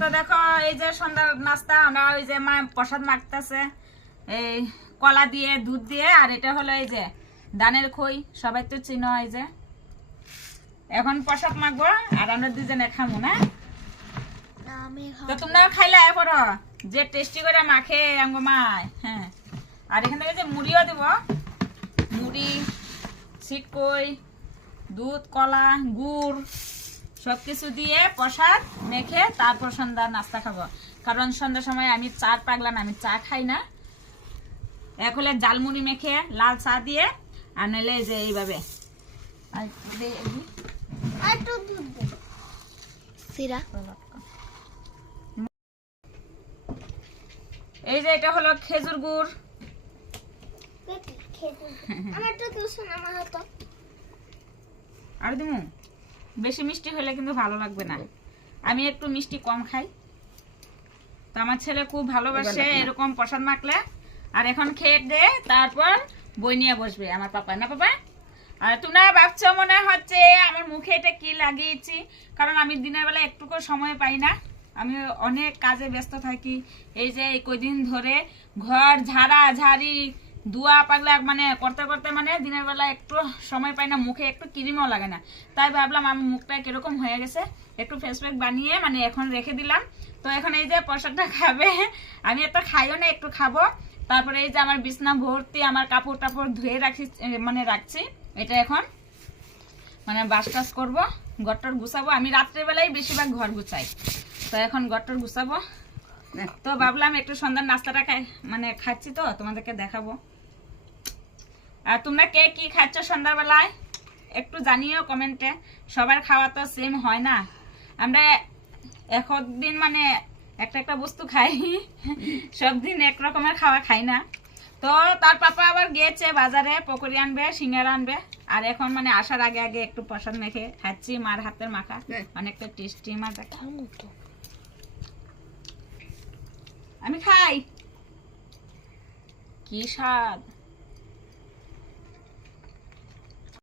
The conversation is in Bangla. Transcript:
তো দেখো এই যে সন্ধ্যার নাস্তা আমরা ওই যে মা প্রসাদ মাখতেছে এই কলা দিয়ে দুধ দিয়ে, আর এটা হলো এই যে ধানের খই, সবাই তো চিনো। এই যে এখন প্রসাদ মাখবো আর আমরা দুজনে খাবো না। তো তোমরা খাইলে আয় পড়ো যে টেস্টি করে মাখে আঙ্গো মায়। হ্যাঁ, আর এখান থেকে যে মুড়িও দেব, মুড়ি, ছিটকই, দুধ, কলা, গুড় সবকিছু দিয়ে প্রসাদ মেখে তারপর সন্ধ্যার নাস্তা খাবো। কারণ সন্ধ্যার সময় আমি চার পাগলা না, আমি চা খাই না। এক হলে জালমুড়ি মেখে লাল চা দিয়ে, আর নাহলে যে এইভাবে এই যে এটা হলো খেজুর গুড়। আর দিমু বেশি মিষ্টি হলে কিন্তু ভালো লাগবে না, আমি একটু মিষ্টি কম খাই। তো আমার ছেলে খুব ভালোবাসে এরকম প্রসাদ মাখলে। আর এখন খেয়ে দে, তারপর বই নিয়ে বসবে আমার পাপা, না পাপা? আর তোমরা ভাবছো মনে হচ্ছে আমার মুখে এটা কি লাগিয়েছি, কারণ আমি দিনের বেলা একটুকু সময় পাই না, আমি অনেক কাজে ব্যস্ত থাকি। এই যে কয়দিন ধরে ঘর ঝাড়া ঝাড়ি ধোয়া পাগলা মানে করতে করতে মানে দিনের বেলা একটু সময় পাই না, মুখে একটু ক্রিমও লাগে না। তাই ভাবলাম আমার মুখটা কিরকম হয়ে গেছে, একটু ফেস প্যাক বানিয়ে মানে এখন রেখে দিলাম। তো এখন এই যে প্রসাদটা খাবে, আমি একটা খাইও না, একটু খাবো। তারপরে এই যে আমার বিছনা ভর্তি আমার কাপড় টাপড় ধুয়ে রাখি, মানে রাখছি। এটা এখন মানে বাস টাস করবো, ঘরটর গুছাবো। আমি রাত্রেবেলাই বেশিরভাগ ঘর গুছাই, তো এখন ঘরটর গুছাবো। তো ভাবলাম একটু সন্ধ্যার নাস্তাটা মানে খাচ্ছি, তো তোমাদেরকে দেখাবো। আর তোমরা কে কি খাচ্ছ সন্ধ্যাবেলায় একটু জানিও কমেন্টে। সবার খাওয়া তো সেম হয় না, আমরা একদিন মানে একটা একটা বস্তু খাই, সব দিন এক রকমের খাওয়া খাই না। তো তার পাপা আবার গিয়েছে বাজারে, পকোড়ি আনবে, সিঙ্গারা আনবে। আর এখন মানে আসার আগে আগে একটু প্রসাদ মেখে খাচ্ছি, মার হাতের মাখা অনেকটা টেস্টি। মার আমি খাই, কি স্বাদ।